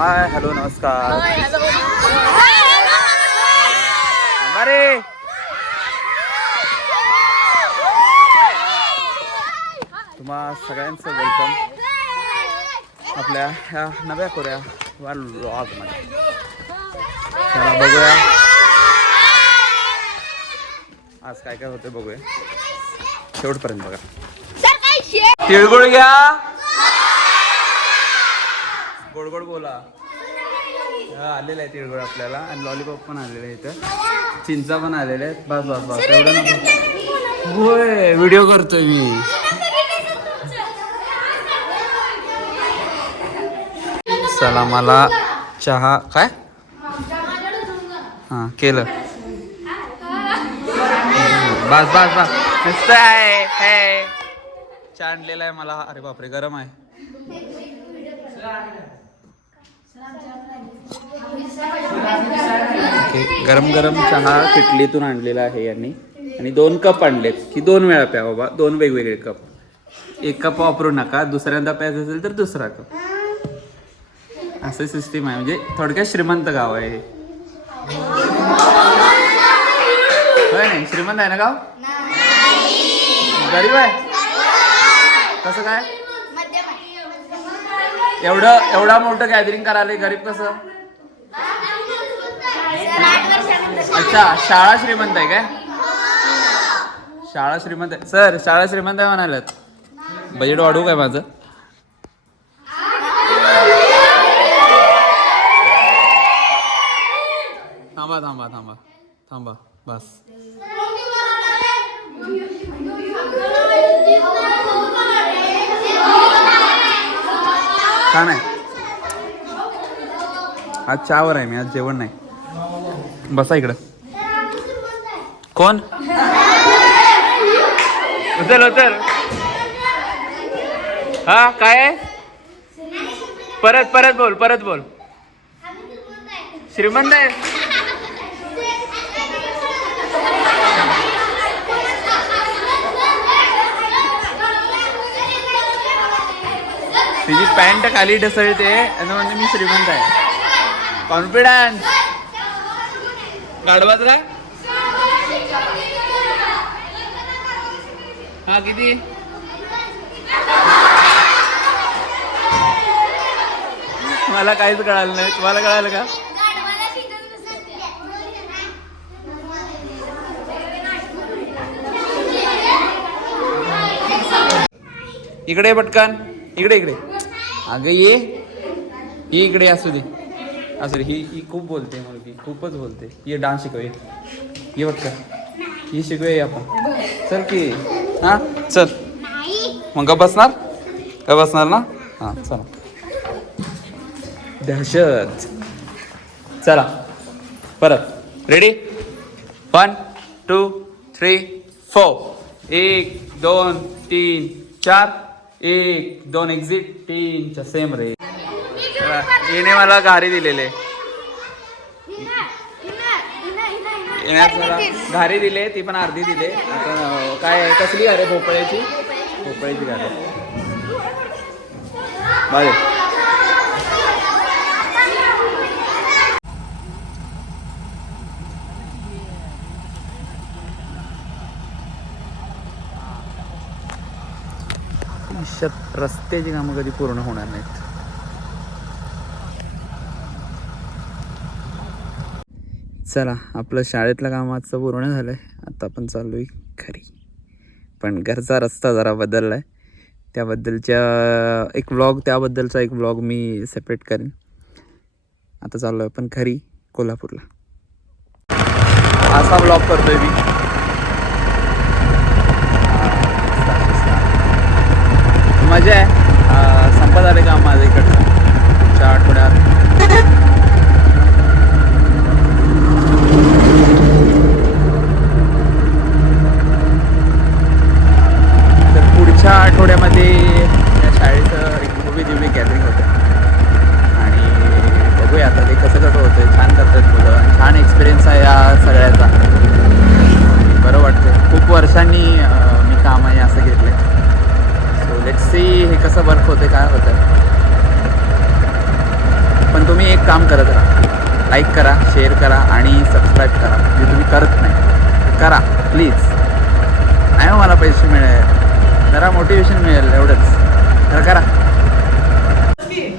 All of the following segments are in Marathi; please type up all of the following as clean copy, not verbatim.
हाय हॅलो नमस्कार. अरे तुम्हा सगळ्यांचं वेलकम आपल्या ह्या नव्या कोऱ्या व्लॉगमध्ये. चला बघूया आज काय काय होते, बघूया शेवटपर्यंत बघा. तिळगुळ घ्या, गोड गोड बोला. आलेला आहे तिळगुळ आपल्याला आणि लॉलीपॉप पण आलेले आहे, इथं चिंचा पण आलेल्या आहेत. बस बस बस एवढं नको. होय व्हिडिओ करतोय मी. चला मला चहा काय हां केलं. बस बस बस मस्त आहे. चहा आणलेला आहे मला. अरे बापरे गरम आहे. ओके गरम गरम चहा किटलीतून आणलेला आहे यांनी आणि 2 कप आणलेत की 2 वेळा प्या बाबा. 2 वेगवेगळे कप. 1 कप वापरू नका, दुसऱ्यांदा प्यायचं असेल तर दुसरा कप. असं सिस्टीम आहे. म्हणजे थोडक्यात श्रीमंत गाव आहे हे. होय नाही श्रीमंत आहे ना गाव? गरीब आहे? कसं काय एवढा मोठं गॅदरिंग करायला गरीब कसं? अच्छा शाळा श्रीमंत आहे काय? शाळा श्रीमंत आहे सर. शाळा श्रीमंत आहे म्हणाल्यात. बजेट वाढवू काय माझं? थांबा थांबा थांबा थांबा बस. का नाही आज चहावर आहे मी, आज जेवण नाही. बसा इकडं. कोण उचल उचल. हा काय आहे? परत बोल. श्रीमंत आहे. तिची पॅन्ट खाली ढसळते आणि म्हणजे मी श्रीमंत आहे. कॉन्फिडन्स गाडवाच का? हा किती? मला काहीच कळालं नाही. तुम्हाला कळालं का? इकडे पटकन इकडे. अगं ये इकडे. असू दे. ही खूप बोलते मुलगी, खूपच बोलते. ये डान्स शिकवे. ये पटकन ही शिकवे आपण. चल की हा चल. मग का बसणार ना? हा चला. दहशत. चला परत रेडी. 1 2 3 4. 1 2 3 4. 1 2 एक्झिट. 3 सेम रे. येणे मला घारी दिलेले. घारी दिले, ती पण अर्धी दिले. आता काय कसली घारे? भोपळ्याची घारे. बाय. रस्त्याची कामं कधी पूर्ण होणार नाहीत. चला आपलं शाळेतलं कामाचं पूर्ण झालंय. आता आपण चाललोय घरी. पण घरचा रस्ता जरा बदलला आहे. त्याबद्दलचा एक व्लॉग मी सेपरेट करेन. आता चाललोय आपण घरी कोल्हापूरला. असा व्लॉग करतोय मी. मजा आहे. संपत आले काम माझं इकडचं. पुढच्या आठवड्यात आठवड्यामध्ये या शाळेचं एक भव्य दिव्य गॅदरिंग होतं आणि बघूया आता ते कसं होतं. छान करतात मुलं. छान एक्सपिरियन्स आहे या सगळ्याचा. बरं वाटतं. खूप वर्षांनी मी काम आहे असं घेतलं. सो लेट्स सी हे कसं वर्क होतं, काय होतं. तुम्ही एक काम करत राहा, लाईक करा, शेअर करा आणि सबस्क्राईब करा. जे तुम्ही करत नाही करा प्लीज. नाही मला पैसे मिळेल, जरा मोटिवेशन मिळेल एवढंच, तर करा.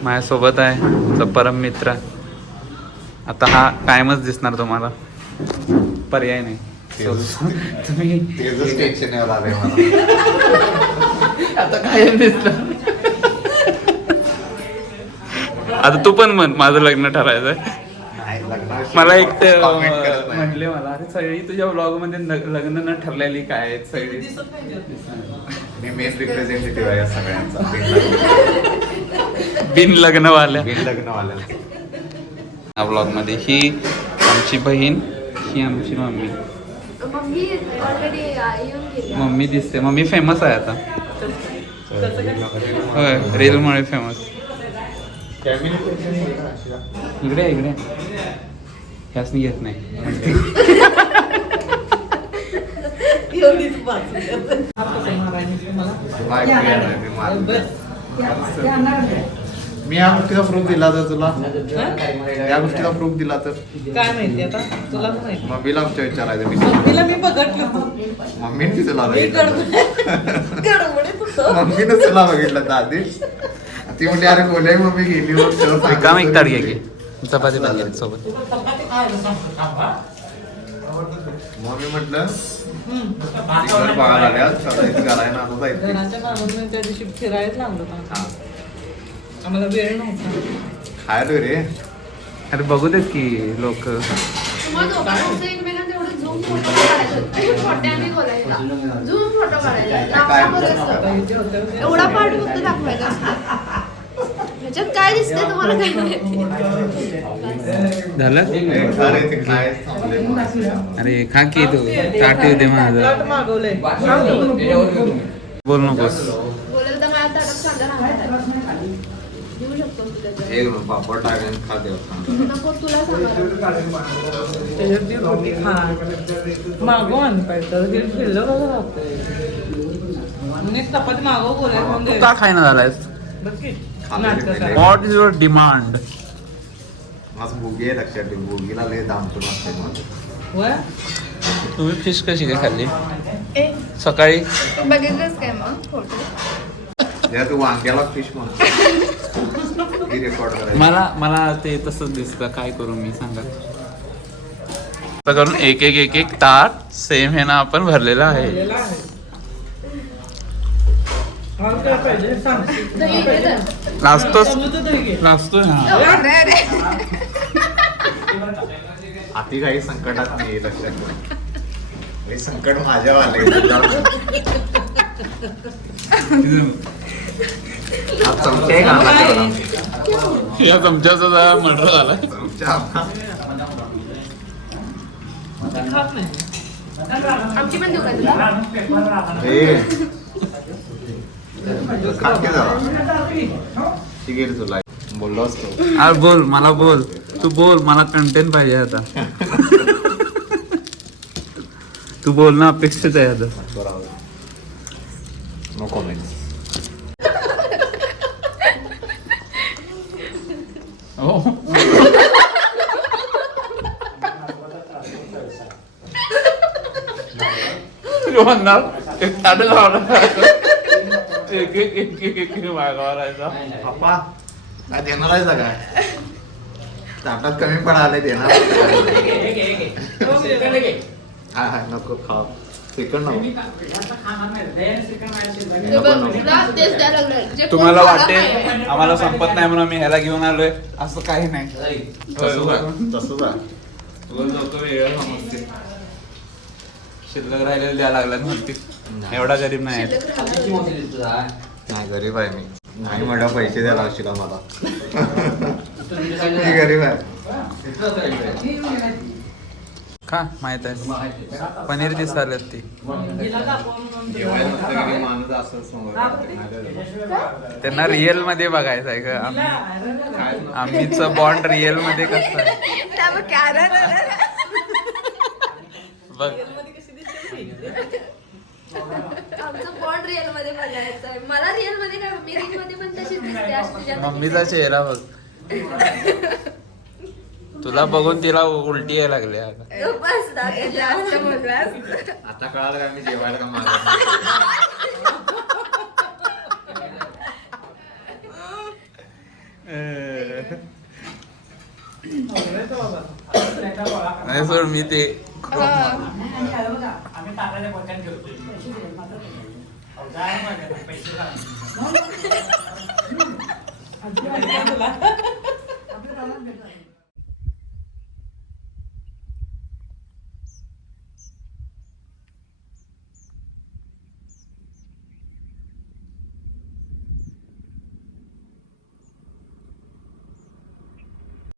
माझ्यासोबत आहे तुमचा परम मित्र. आता हा कायमच दिसणार तुम्हाला, पर्याय नाही. तुम्ही आता कायम दिसणार. आता तू पण म्हण माझं लग्न ठरायचंय. मला एक म्हणले मला, अरे सगळी तुझ्या ब्लॉग मध्ये लग्न न ठरलेली काय आहेत सगळी. मी मेन रिप्रेझेंटेटिव्ह आहे सगळ्यांचा, बिन लग्नवाल्या. लग्नवाल्या ब्लॉग मध्ये ही आमची बहीण, ही आमची मम्मी. मम्मी दिसते, मम्मी फेमस आहे आता. होय, रीलमुळे फेमस. इकडे इकडे ह्याच घेत नाही. मी या गोष्टीचा प्रूफ दिला तर तुला, या गोष्टीचा प्रूफ दिला तर काय माहिती आता तुला माहिती. मम्मीला आमच्या विचारायचं. मम्मीला मी बघितलं मम्मीने तिचं लावलं, होतं. मम्मीनं तुला बघितलं तर आधी. ती म्हणजे अरे बोलाय मम्मी गेली काम एक ताट घ्या की चपाती भाजी सोबत. मम्मी म्हटलं घर बघायला आल्यास घरायला आता जायचं. घराच्या मागून त्या दिवशी फिरायला लागलो होतो. आम्हाला वेळ नव्हता. खायलो रे. अरे बघू देत की लोक. एवढा पाठ फक्त दाखवायचा असतो. ह्याच्यात काय दिसतंय तुम्हाला काय माहिती? झालं. अरे खा की तू, ताट येऊ दे माझं. प्लॉट मागवलंय. बोल नकोस. बोलेल तर माझ्या ताटात कांदा राहणार. देऊ शकतो तुला तर. एक पापड टाकून खा देव. नको तुला सांगा. त्याच्यात ती रोटी खा. मागव आणि पाहिजे तर फिरलं कसं राहतं. चपाती मागव बोलायचं तू का खायना झालायस? What is your demand? माझं भोगी आहे लक्षात ठेव. भोगीला लय दामटून असते माझं. तुम्ही फिश कशी काय खाल्ली ए सकाळी? बघितलंच काय मग फोटो? जेव्हा तू वांग्याला फिश म्हणतो रेकॉर्ड करायचं. मला ते तसंच दिसतं. काय करू मी सांगा. असं करून एक एक एक एक ताट सेम हे ना आपण भरलेलं आहे. लाजतोच लाजतोय हा. आती काही संकटात नाही लक्षात ठेव. हे संकट माझ्या आले. या चमच्याचा जरा मर्डर झाला. आमची पण देऊ का तुला? तुला बोललो असतो. अरे बोल, मला बोल, तू बोल. मला कंटेंट पाहिजे आता. तू बोलणं अपेक्षित आहे आता. बरोबर. No comment. हो. म्हणणार एक ताट लावलं एक एक एक एक एक मागवायचा. पप्पा काय देणार आहे काय? ताटात कमी पण आलंय देणार. हा हा नको खाव. चिकन नको. तुला तेच द्यायला लागलं. जे तुम्हाला कोण वाटेल खाणार नाही. आम्हाला संपत नाही म्हणून मी ह्याला घेऊन आलोय, असं काही नाही. तसंच आहे. तसंच आहे. तुला लोक वेगळं समजते. शिल्लक राहिलेलं द्यायला लागला म्हणते. एवढा गरीब नाही आहे. नाही गरीब आहे मी. नाही म्हटलं पैसे द्यायला लावशील मला. मी गरीब आहे. का माहित आहे पनीर दिसायला ती. जेवायला नसलं की माणूस असं समोर त्यांना रिअल मध्ये बघायचं आहे का? आम्हीचं बॉन्ड रिअल मध्ये कसं आहे त्यामुळे कारण बघ. आमचं बॉन्ड रिअल मध्ये बघायचं आहे. मला रिअल मध्ये काय, मी रिअल मध्ये पण तशीच दिसते. अशी तुझ्या मम्मीचा चेहरा बघ. तुला बघून तिला उलटी यायला लागली आता. बस जास्त बोललास. आता कळालं का मी जेवायला का मागत नाही सोड मी ते तुला